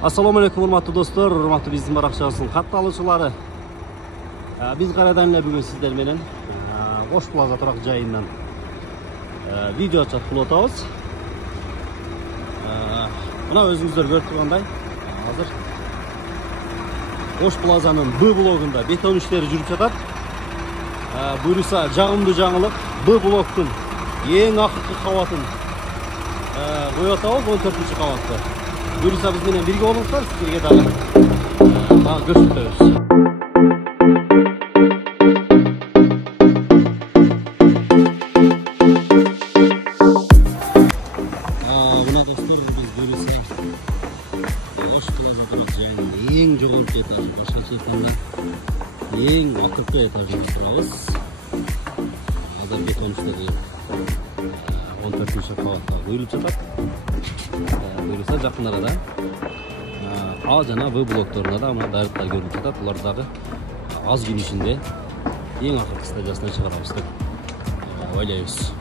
Assalamu alaikum урматтуу достор, урматтуу биздин баракчабыздын катталуучулары. Биз кайрадан эле бүгүн сиздер менен Ош Плаза турак жайынан видео чат кылып атабыз. Мына өзүңүздөр көрүп тургандай, азыр Ош Плазанын Б блогунда бетон иштери жүрүп жатат. Буюрса жагымдуу жаңылык, Б блоктун эң акыркы кабатын коюп атабыз, 14-кабатты. Буюрса биз менен бирге болуңуздар, сиздерге дагы көрсөтөбүз. Мына достор, биз буюрса Ош Плаза турак жайынын эң жогорку этажы, башкача айтканда эң акыркы этажында турабыз. Азыр бетон иштери 14-кабатта коюлуп жатат. Буюрса жакын арада А жана В блокторуна да мына дайрыктар көрүнүп жатат. Улар дагы аз күн ичинде эң акыркы стадиясына чыгарабыз деп ойлойбуз.